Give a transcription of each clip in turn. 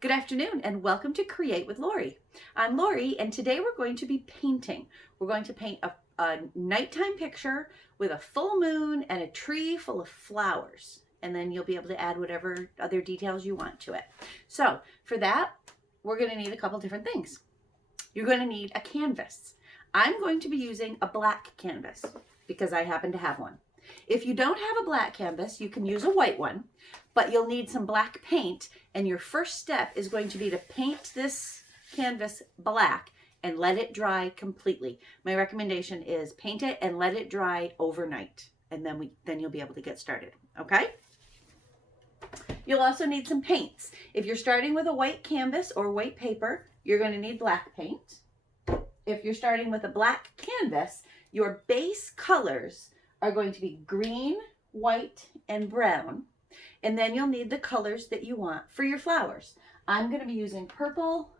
Good afternoon and welcome to Create with Lorie. I'm Lorie and today we're going to be painting. We're going to paint a nighttime picture with a full moon and a tree full of flowers. And then you'll be able to add whatever other details you want to it. So for that, we're going to need a couple different things. You're going to need a canvas. I'm going to be using a black canvas because I happen to have one. If you don't have a black canvas, you can use a white one, but you'll need some black paint, and your first step is going to be to paint this canvas black and let it dry completely. My recommendation is paint it and let it dry overnight, and then you'll be able to get started, okay? You'll also need some paints. If you're starting with a white canvas or white paper, you're going to need black paint. If you're starting with a black canvas, your base colors are going to be green, white, and brown. And then you'll need the colors that you want for your flowers. I'm going to be using purple,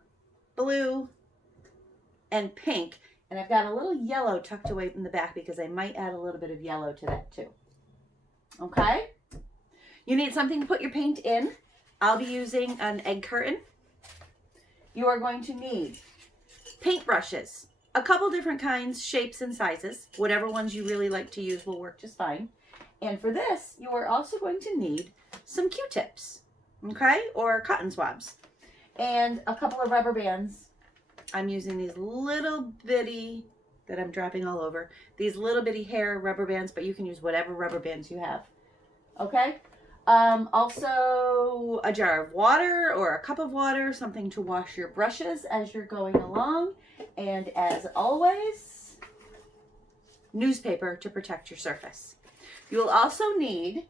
blue, and pink. And I've got a little yellow tucked away in the back because I might add a little bit of yellow to that too. Okay? You need something to put your paint in. I'll be using an egg carton. You are going to need paintbrushes. A couple different kinds, shapes, and sizes. Whatever ones you really like to use will work just fine. And for this, you are also going to need some Q-tips, okay, or cotton swabs, and a couple of rubber bands. I'm using these little bitty, that I'm dropping all over, these little bitty hair rubber bands, but you can use whatever rubber bands you have, okay? Also a jar of water or a cup of water, something to wash your brushes as you're going along. And as always, newspaper to protect your surface. You'll also need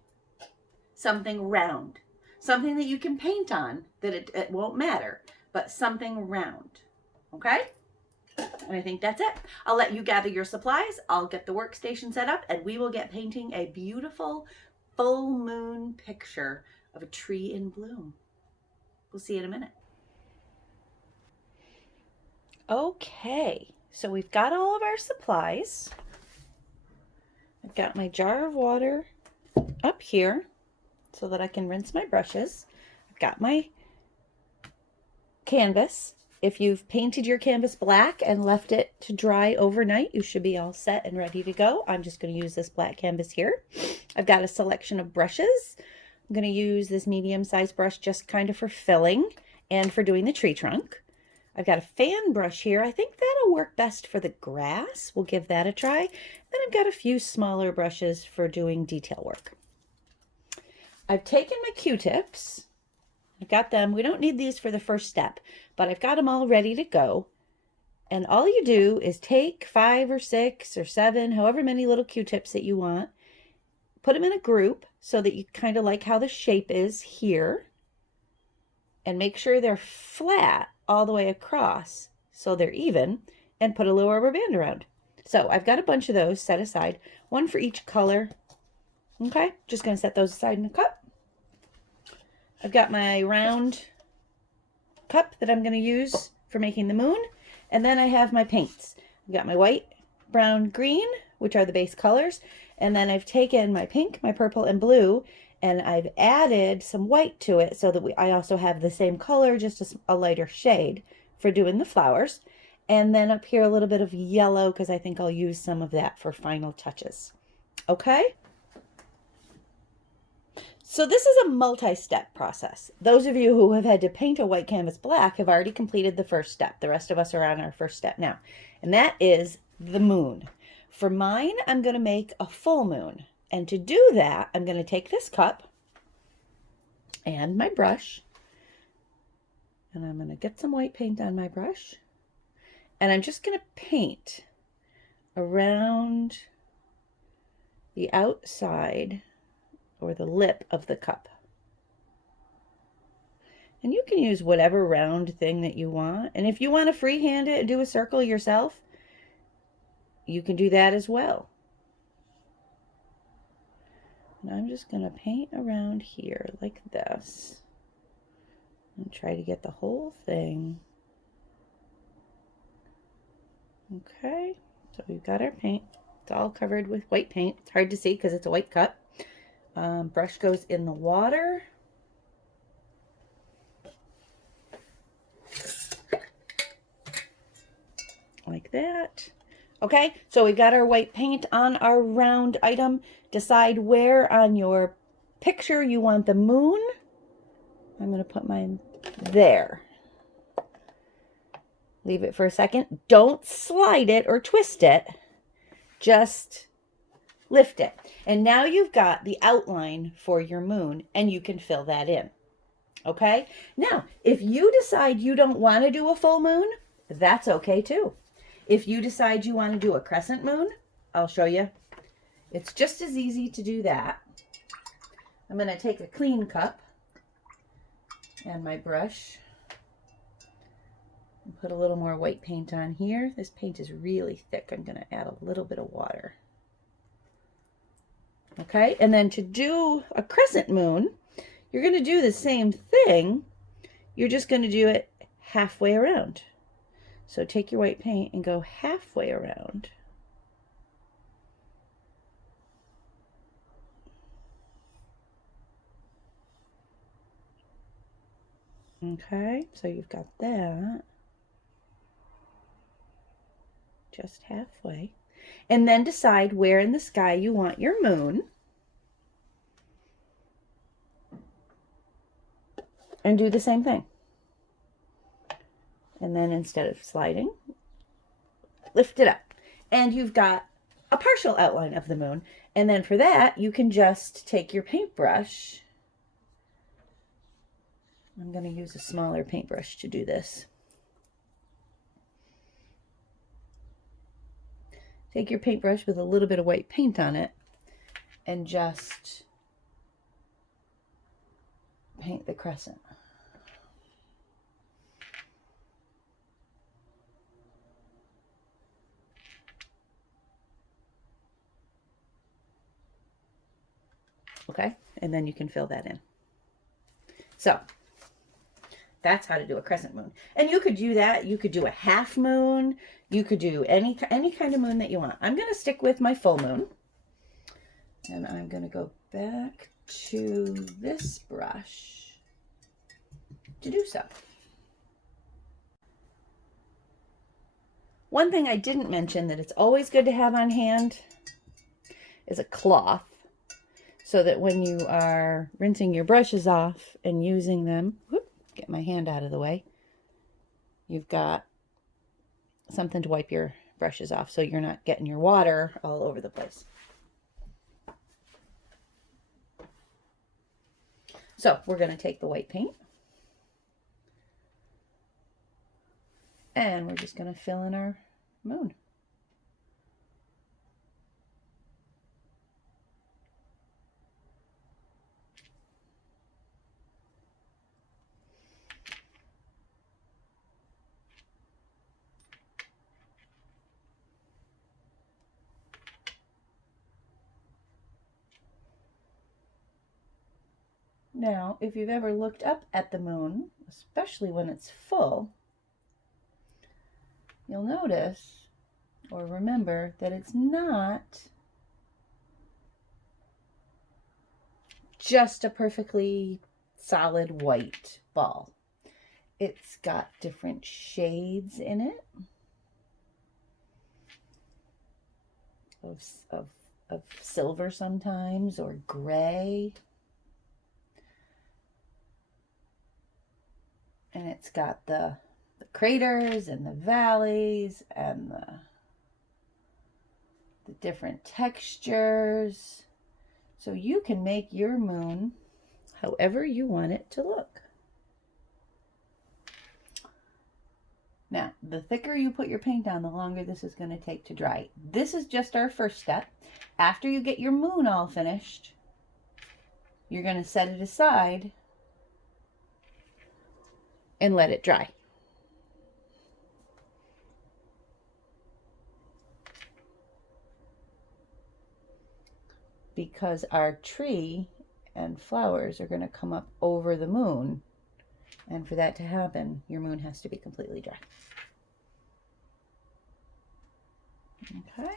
something round, something that you can paint on that it won't matter, but something round, okay? And I think that's it. I'll let you gather your supplies. I'll get the workstation set up and we will get painting a beautiful full moon picture of a tree in bloom. We'll see you in a minute. Okay, so we've got all of our supplies. I've got my jar of water up here so that I can rinse my brushes. I've got my canvas. If you've painted your canvas black and left it to dry overnight, you should be all set and ready to go. I'm just going to use this black canvas here. I've got a selection of brushes. I'm going to use this medium-sized brush just kind of for filling and for doing the tree trunk. I've got a fan brush here. I think that'll work best for the grass. We'll give that a try. Then I've got a few smaller brushes for doing detail work. I've taken my Q-tips. I've got them. We don't need these for the first step, but I've got them all ready to go. And all you do is take 5 or 6 or 7, however many little Q-tips that you want, put them in a group so that you kind of like how the shape is here, and make sure they're flat all the way across so they're even, and put a little rubber band around. So I've got a bunch of those set aside, one for each color. Okay, just going to set those aside in a cup. I've got my round cup that I'm going to use for making the moon. And then I have my paints. I've got my white, brown, green, which are the base colors. And then I've taken my pink, my purple, and blue, and I've added some white to it so that I also have the same color, just a lighter shade for doing the flowers. And then up here a little bit of yellow because I think I'll use some of that for final touches. Okay? So this is a multi-step process. Those of you who have had to paint a white canvas black have already completed the first step. The rest of us are on our first step now, and that is the moon. For mine, I'm going to make a full moon. And to do that, I'm going to take this cup and my brush, and I'm going to get some white paint on my brush, and I'm just going to paint around the outside or the lip of the cup. And you can use whatever round thing that you want. And if you want to freehand it and do a circle yourself, you can do that as well. And I'm just going to paint around here like this and try to get the whole thing. Okay, so we've got our paint. It's all covered with white paint. It's hard to see because it's a white cup. Brush goes in the water. like that. Okay, so we've got our white paint on our round item. Decide where on your picture you want the moon. I'm going to put mine there. Leave it for a second. Don't slide it or twist it. Just lift it. And now you've got the outline for your moon, and you can fill that in. Okay? Now, if you decide you don't want to do a full moon, that's okay too. If you decide you want to do a crescent moon, I'll show you. It's just as easy to do that. I'm going to take a clean cup and my brush and put a little more white paint on here. This paint is really thick. I'm going to add a little bit of water. Okay, and then to do a crescent moon, you're going to do the same thing. You're just going to do it halfway around. So take your white paint and go halfway around. Okay, so you've got that. Just halfway. And then decide where in the sky you want your moon. And do the same thing. And then instead of sliding, lift it up. And you've got a partial outline of the moon. And then for that, you can just take your paintbrush. I'm going to use a smaller paintbrush to do this. Take your paintbrush with a little bit of white paint on it and just paint the crescent. Okay, and then you can fill that in. So that's how to do a crescent moon. And you could do that. You could do a half moon. You could do any kind of moon that you want. I'm going to stick with my full moon. And I'm going to go back to this brush to do so. One thing I didn't mention that it's always good to have on hand is a cloth, so that when you are rinsing your brushes off and using them, get my hand out of the way, you've got something to wipe your brushes off so you're not getting your water all over the place. So we're going to take the white paint and we're just going to fill in our moon. Now, if you've ever looked up at the moon, especially when it's full, you'll notice or remember that it's not just a perfectly solid white ball. It's got different shades in it of silver sometimes, or gray. And it's got the craters and the valleys and the different textures. So you can make your moon however you want it to look. Now, the thicker you put your paint on, the longer this is going to take to dry. This is just our first step. After you get your moon all finished, you're going to set it aside and let it dry. Because our tree and flowers are going to come up over the moon. And for that to happen, your moon has to be completely dry. Okay.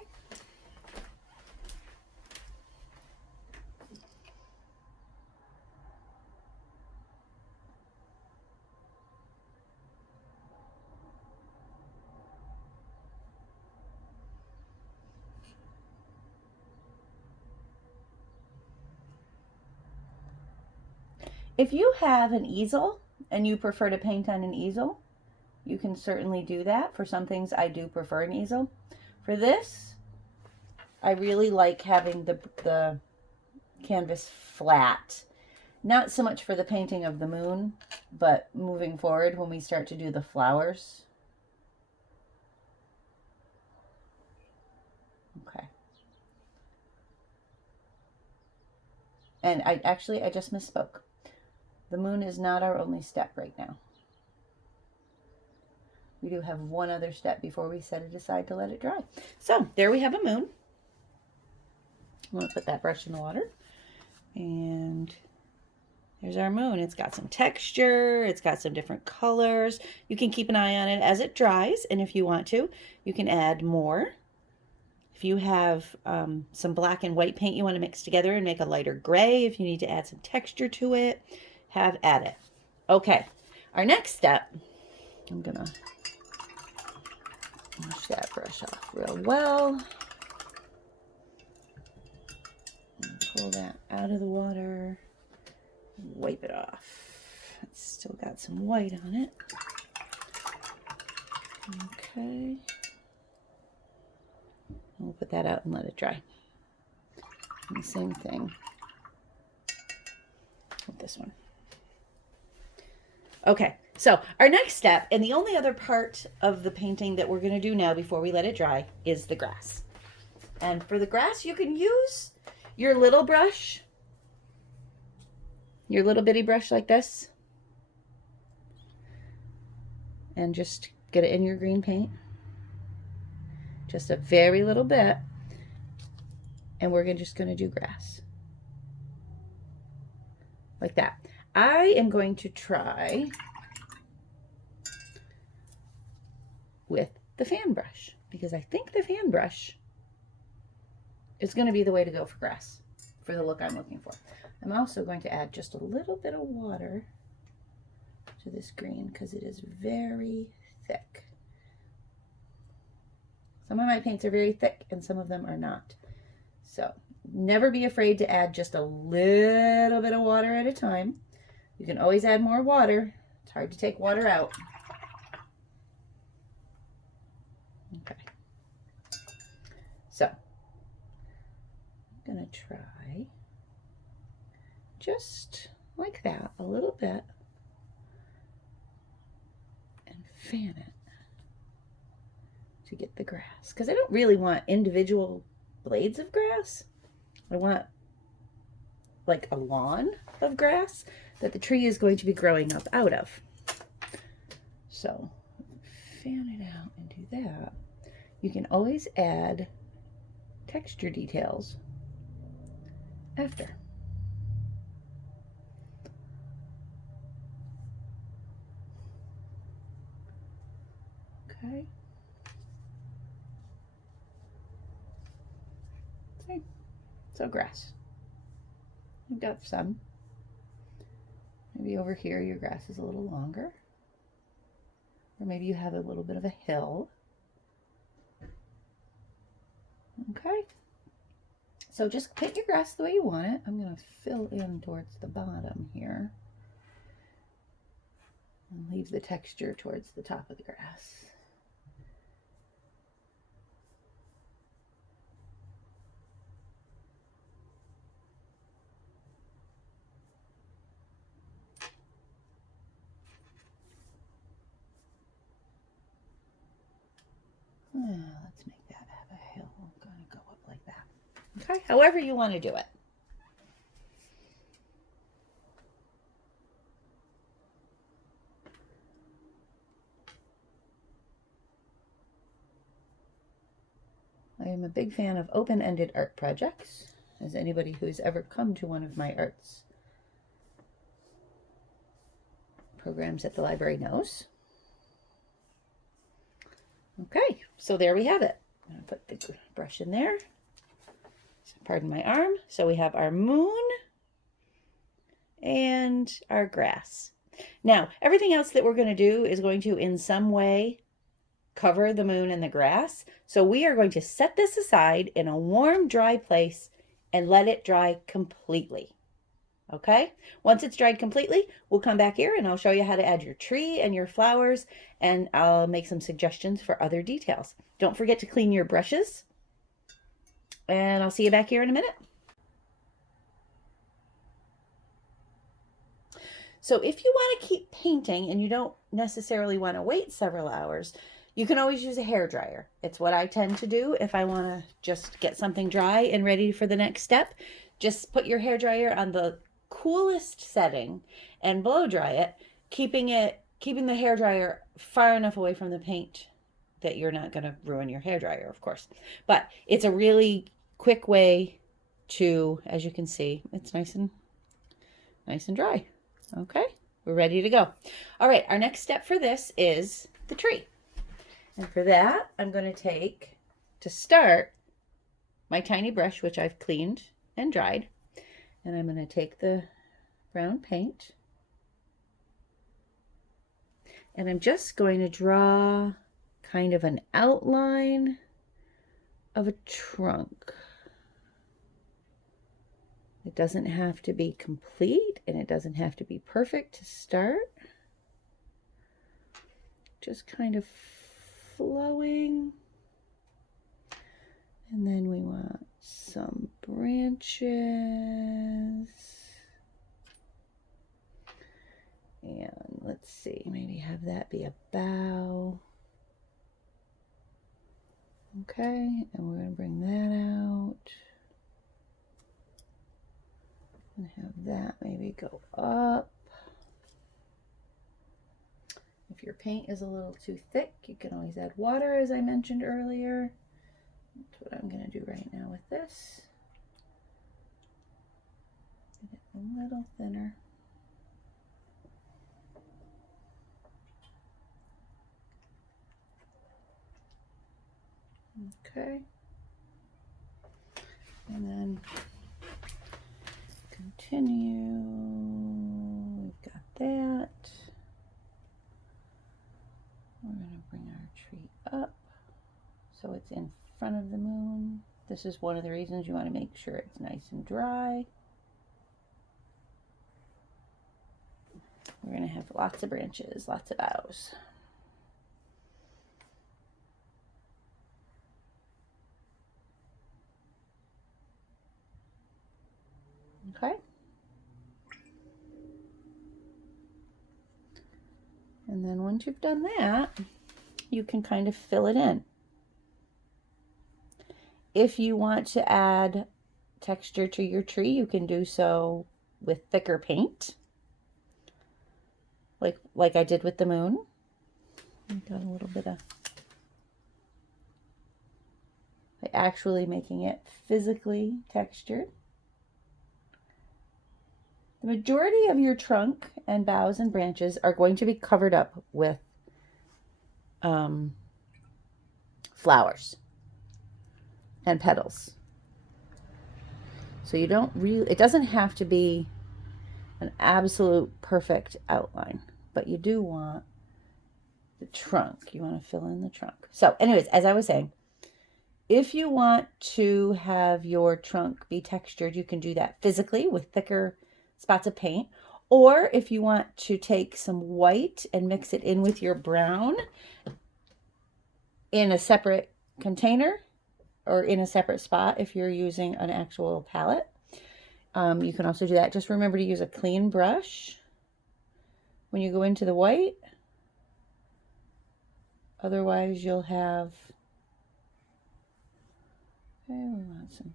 If you have an easel and you prefer to paint on an easel, you can certainly do that. For some things, I do prefer an easel. For this, I really like having the canvas flat. Not so much for the painting of the moon, but moving forward when we start to do the flowers. Okay. And I just misspoke. The moon is not our only step right now. We do have one other step before we set it aside to let it dry. So there we have a moon. I'm going to put that brush in the water. And there's our moon. It's got some texture. It's got some different colors. You can keep an eye on it as it dries. And if you want to, you can add more. If you have some black and white paint you want to mix together and make a lighter gray, if you need to add some texture to it, have at it. Okay, our next step, I'm going to wash that brush off real well. And pull that out of the water. Wipe it off. It's still got some white on it. Okay. We'll put that out and let it dry. And the same thing with this one. Okay, so our next step, and the only other part of the painting that we're going to do now before we let it dry, is the grass. And for the grass, you can use your little brush, your little bitty brush like this, and just get it in your green paint. Just a very little bit. And we're just going to do grass. Like that. I am going to try with the fan brush, because I think the fan brush is going to be the way to go for grass, for the look I'm looking for. I'm also going to add just a little bit of water to this green because it is very thick. Some of my paints are very thick and some of them are not. So never be afraid to add just a little bit of water at a time. You can always add more water. It's hard to take water out. Okay. So I'm going to try just like that a little bit and fan it to get the grass, because I don't really want individual blades of grass. I want like a lawn of grass that the tree is going to be growing up out of. So fan it out and do that. You can always add texture details after. Okay. Okay. So grass. You've got some. Maybe over here your grass is a little longer. Or maybe you have a little bit of a hill. Okay. So just pick your grass the way you want it. I'm going to fill in towards the bottom here. And leave the texture towards the top of the grass. Let's make that have a hill. I'm going to go up like that. Okay, however you want to do it. I am a big fan of open-ended art projects, as anybody who's ever come to one of my arts programs at the library knows. Okay, so there we have it. I'm going to put the brush in there. Pardon my arm. So we have our moon and our grass. Now, everything else that we're going to do is going to, in some way, cover the moon and the grass. So we are going to set this aside in a warm, dry place and let it dry completely. Okay, once it's dried completely, we'll come back here and I'll show you how to add your tree and your flowers, and I'll make some suggestions for other details. Don't forget to clean your brushes, and I'll see you back here in a minute. So if you want to keep painting and you don't necessarily want to wait several hours, you can always use a hair dryer. It's what I tend to do if I want to just get something dry and ready for the next step. Just put your hair dryer on the coolest setting and blow dry it, keeping the hair dryer far enough away from the paint that you're not going to ruin your hair dryer, of course. But it's a really quick way to, as you can see, it's nice and dry. Okay, we're ready to go. All right, our next step for this is the tree. And for that, I'm going to take, to start, my tiny brush, which I've cleaned and dried. And I'm going to take the brown paint. And I'm just going to draw kind of an outline of a trunk. It doesn't have to be complete and it doesn't have to be perfect to start. Just kind of flowing. And then we want some branches. And let's see, maybe have that be a bough. Okay, and we're going to bring that out. And have that maybe go up. If your paint is a little too thick, you can always add water, as I mentioned earlier. That's what I'm going to do right now with this. Get it a little thinner. Okay. And then continue. We've got that. We're going to bring our tree up so it's in front of the moon. This is one of the reasons you want to make sure it's nice and dry. We're going to have lots of branches, lots of boughs. Okay. And then once you've done that, you can kind of fill it in. If you want to add texture to your tree, you can do so with thicker paint, like I did with the moon. I've got a little bit of, by actually making it physically textured. The majority of your trunk and boughs and branches are going to be covered up with flowers and petals. So you don't really, it doesn't have to be an absolute perfect outline, but you do want the trunk. You want to fill in the trunk. So anyways, as I was saying, if you want to have your trunk be textured, you can do that physically with thicker spots of paint. Or if you want to take some white and mix it in with your brown in a separate container or in a separate spot if you're using an actual palette, you can also do that. Just remember to use a clean brush when you go into the white. Otherwise you'll have, okay, we want some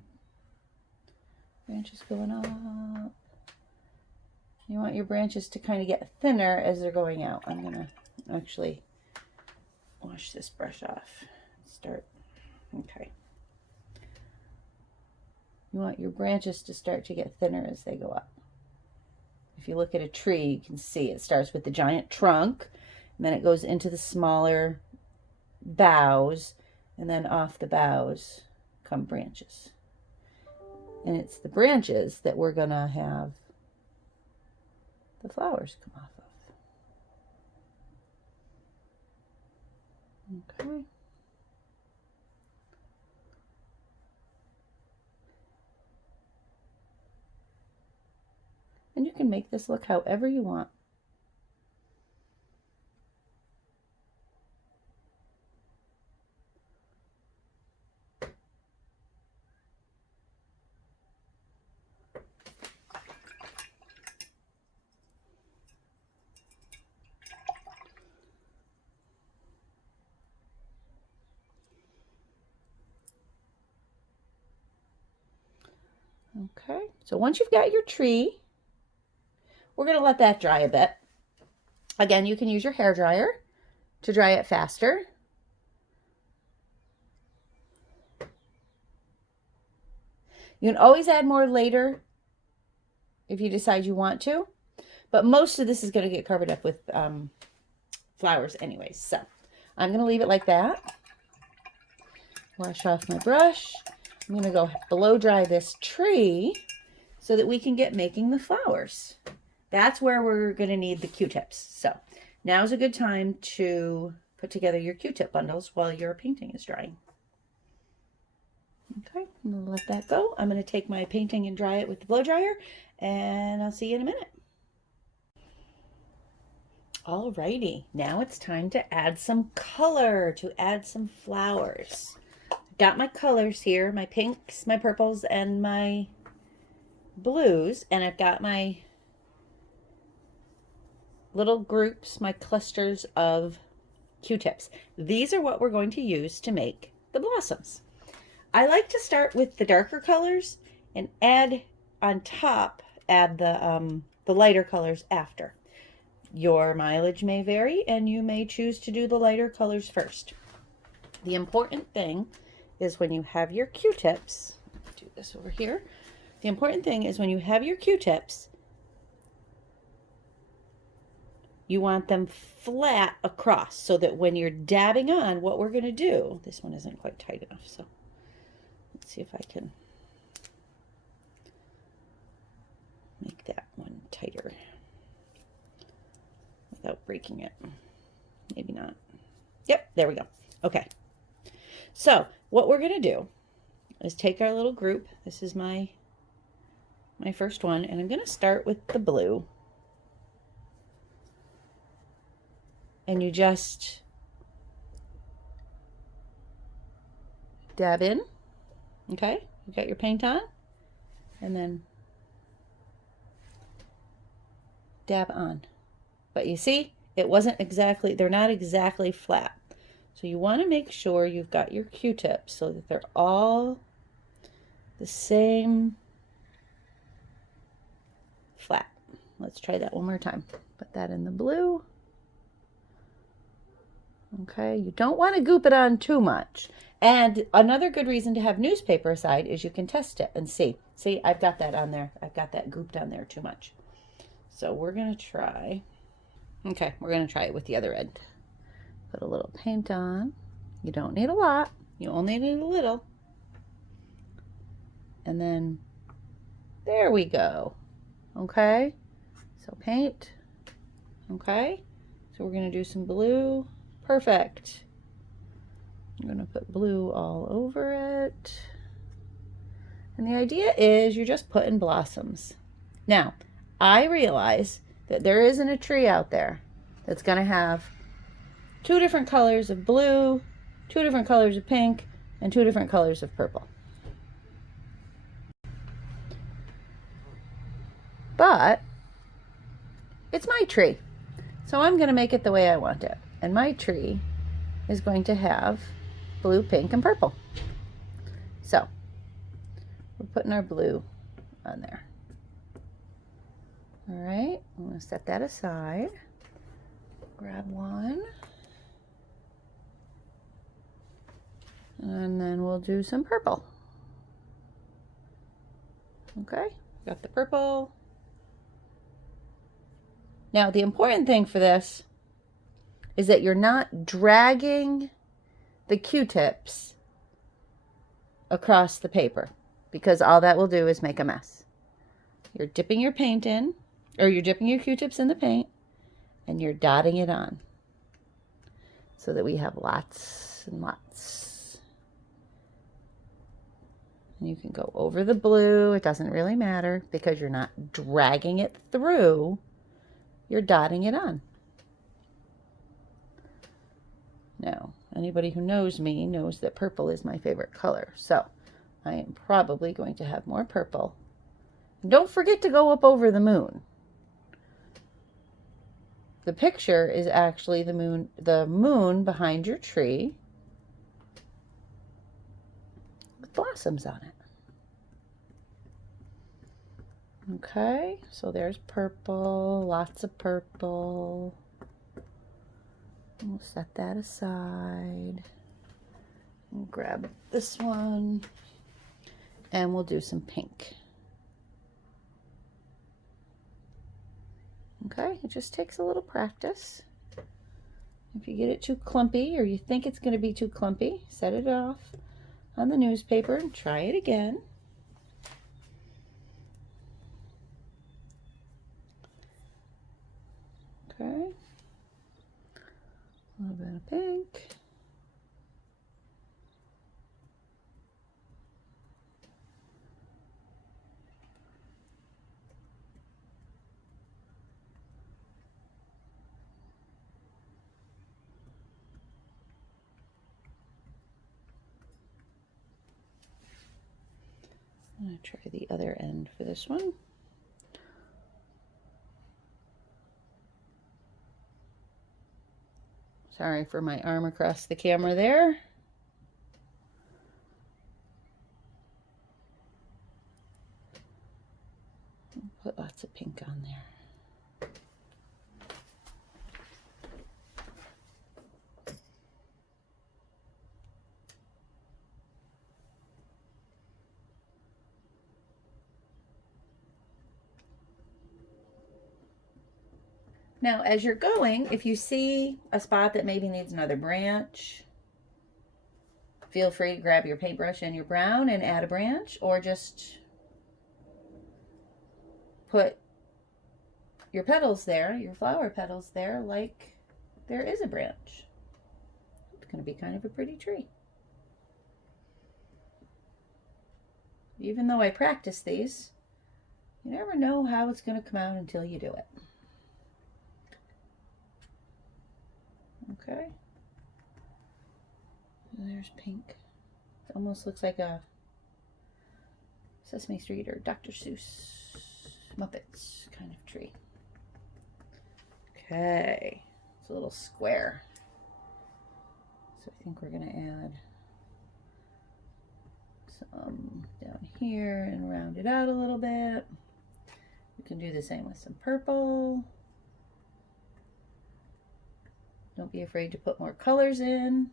branches going up. You want your branches to kind of get thinner as they're going out. I'm going to actually wash this brush off. Start. Okay. You want your branches to start to get thinner as they go up. If you look at a tree, you can see it starts with the giant trunk, and then it goes into the smaller boughs, and then off the boughs come branches. And it's the branches that we're going to have the flowers come off of. Okay. can make this look however you want. Okay, so once you've got your tree, we're going to let that dry a bit. Again, you can use your hair dryer to dry it faster. You can always add more later if you decide you want to, but most of this is going to get covered up with flowers anyways. So I'm going to leave it like that. Wash off my brush. I'm going to go blow dry this tree so that we can get making the flowers. That's where we're going to need the Q-tips. So now's a good time to put together your Q-tip bundles while your painting is drying. Okay, I'm going to let that go. I'm going to take my painting and dry it with the blow dryer, and I'll see you in a minute. Alrighty, now it's time to add some color, to add some flowers. Got my colors here, my pinks, my purples, and my blues, and I've got my little groups, my clusters of Q-tips. These are what we're going to use to make the blossoms. I like to start with the darker colors and add on top, add the lighter colors after. Your mileage may vary, and you may choose to do the lighter colors first. The important thing is when you have your Q-tips, do this over here. The important thing is when you have your Q-tips, you want them flat across so that when you're dabbing on, what we're going to do, this one isn't quite tight enough, so let's see if I can make that one tighter without breaking it. Maybe not. Yep, there we go. Okay. So what we're going to do is take our little group. This is my first one, and I'm going to start with the blue. And you just dab in. Okay, you got your paint on, and then dab on. But you see, it wasn't exactly, they're not exactly flat. So you want to make sure you've got your Q-tips so that they're all the same flat. Let's try that one more time. Put that in the blue. Okay, you don't want to goop it on too much. And another good reason to have newspaper aside is you can test it and see. See, I've got that on there. I've got that gooped on there too much. So we're going to try. Okay, we're going to try it with the other end. Put a little paint on. You don't need a lot. You only need a little. And then there we go. Okay, so paint. Okay, so we're going to do some blue. Perfect. I'm going to put blue all over it. And the idea is you're just putting blossoms. Now, I realize that there isn't a tree out there that's going to have 2 different colors of blue, 2 different colors of pink, and 2 different colors of purple. But it's my tree, so I'm going to make it the way I want it. And my tree is going to have blue, pink, and purple. So we're putting our blue on there. All right, I'm going to set that aside. Grab one. And then we'll do some purple. Okay, got the purple. Now, the important thing for this is that you're not dragging the Q-tips across the paper, because all that will do is make a mess. You're dipping your paint in, or you're dipping your Q-tips in the paint, and you're dotting it on so that we have lots and lots And you can go over the blue. It doesn't really matter because you're not dragging it through. You're dotting it on. Now, anybody who knows me knows that purple is my favorite color. So I am probably going to have more purple. And don't forget to go up over the moon. The picture is actually the moon behind your tree with blossoms on it. Okay, so there's purple, lots of purple. We'll set that aside. We'll grab this one and we'll do some pink. Okay, it just takes a little practice. If you get it too clumpy or you think it's going to be too clumpy, set it off on the newspaper and try it again. Okay, a little bit of pink. I'm going to try the other end for this one. Sorry for my arm across the camera there. Put lots of pink on there. Now, as you're going, if you see a spot that maybe needs another branch, feel free to grab your paintbrush and your brown and add a branch, or just put your petals there, your flower petals there, like there is a branch. It's going to be kind of a pretty tree. Even though I practice these, you never know how it's going to come out until you do it. Okay. And there's pink. It almost looks like a Sesame Street or Dr. Seuss Muppets kind of tree. Okay. It's a little square. So I think we're going to add some down here and round it out a little bit. You can do the same with some purple. Don't be afraid to put more colors in.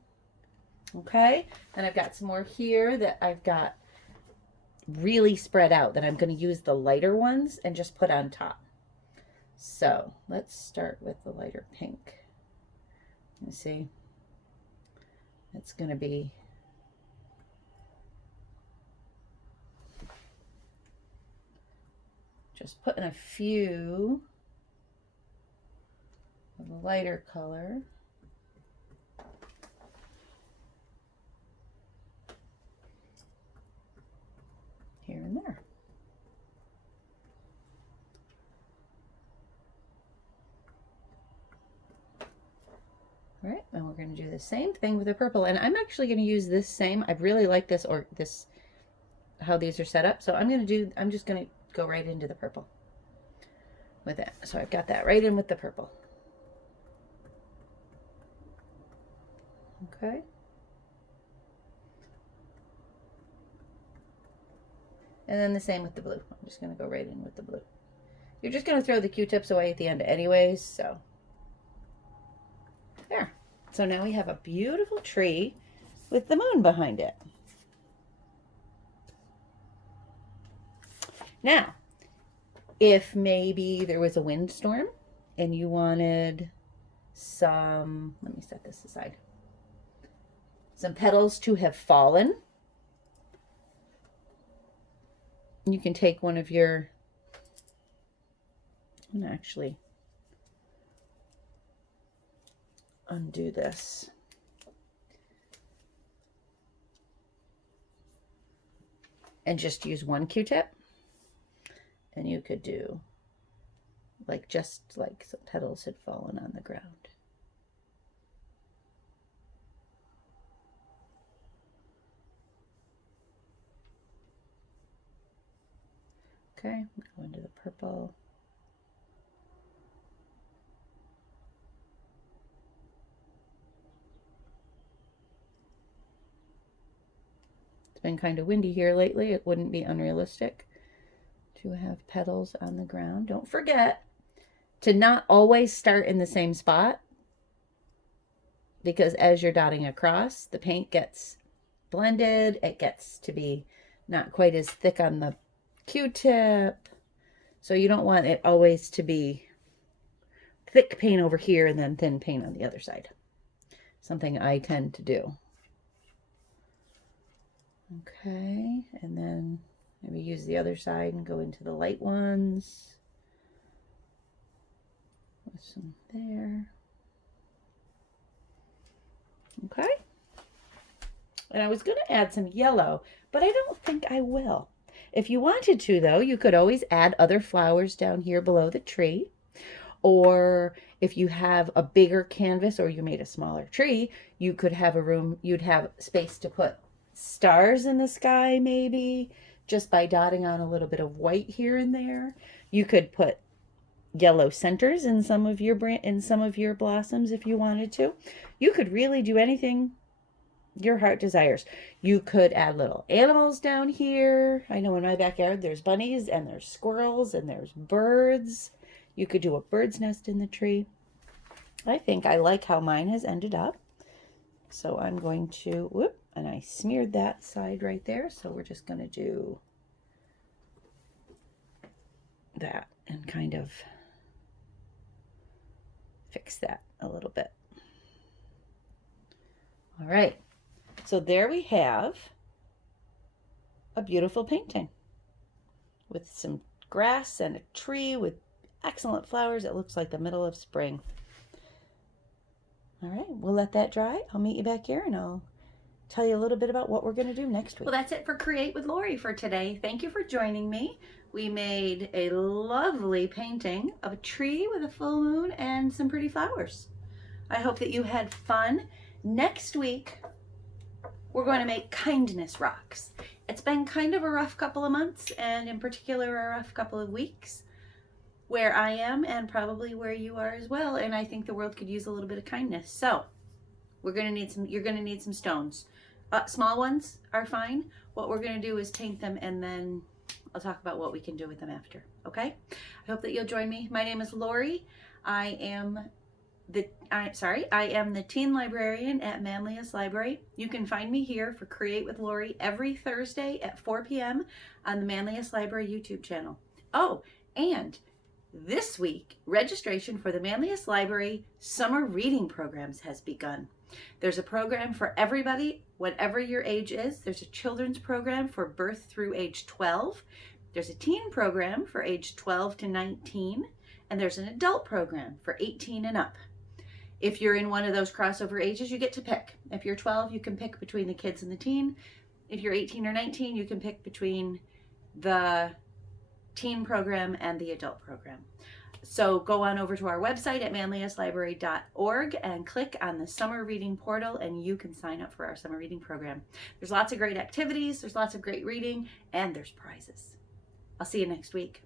Okay, and I've got some more here that I've got really spread out that I'm going to use the lighter ones and just put on top. So let's start with the lighter pink. You see, it's going to be just putting a few of the lighter color. Here and there. All right, and we're going to do the same thing with the purple. And I'm actually going to use this same. I really like this, or this, how these are set up. So I'm just going to go right into the purple with it. So I've got that right in with the purple. Okay. And then the same with the blue. I'm just going to go right in with the blue. You're just going to throw the Q-tips away at the end anyways, so. There. So now we have a beautiful tree with the moon behind it. Now, if maybe there was a windstorm and you wanted some, let me set this aside, some petals to have fallen, you can take one of your, and actually undo this. and just use one Q-tip. And you could do like just like some petals had fallen on the ground. Okay, go into the purple. It's been kind of windy here lately. It wouldn't be unrealistic to have petals on the ground. Don't forget to not always start in the same spot, because as you're dotting across, the paint gets blended. It gets to be not quite as thick on the Q-tip. So you don't want it always to be thick paint over here and then thin paint on the other side. Something I tend to do. Okay, and then maybe use the other side and go into the light ones. With some there. Okay. And I was going to add some yellow, but I don't think I will. If you wanted to, though, you could always add other flowers down here below the tree. Or if you have a bigger canvas or you made a smaller tree, you could have a room, you'd have space to put stars in the sky maybe, just by dotting on a little bit of white here and there. You could put yellow centers in some of your blossoms if you wanted to. You could really do anything your heart desires. You could add little animals down here. I know in my backyard there's bunnies and there's squirrels and there's birds. You could do a bird's nest in the tree. I think I like how mine has ended up. So I'm going to, whoop, and I smeared that side right there. So we're just going to do that and kind of fix that a little bit. All right. So there we have a beautiful painting with some grass and a tree with excellent flowers. It looks like the middle of spring. All right, we'll let that dry. I'll meet you back here and I'll tell you a little bit about what we're going to do next week. Well, that's it for Create with Lorie for today. Thank you for joining me. We made a lovely painting of a tree with a full moon and some pretty flowers. I hope that you had fun. Next week, we're going to make kindness rocks. It's been kind of a rough couple of months, and in particular a rough couple of weeks, where I am and probably where you are as well, and I think the world could use a little bit of kindness. So you're going to need some stones. Small ones are fine. What we're going to do is paint them, and then I'll talk about what we can do with them after. Okay? I hope that you'll join me. My name is Lorie. I am the teen librarian at Manlius Library. You can find me here for Create with Lorie every Thursday at 4 p.m. on the Manlius Library YouTube channel. Oh, and this week, registration for the Manlius Library Summer Reading Programs has begun. There's a program for everybody, whatever your age is. There's a children's program for birth through age 12. There's a teen program for age 12 to 19. And there's an adult program for 18 and up. If you're in one of those crossover ages, you get to pick. If you're 12, you can pick between the kids and the teen. If you're 18 or 19, you can pick between the teen program and the adult program. So go on over to our website at manliuslibrary.org and click on the summer reading portal, and you can sign up for our summer reading program. There's lots of great activities, there's lots of great reading, and there's prizes. I'll see you next week.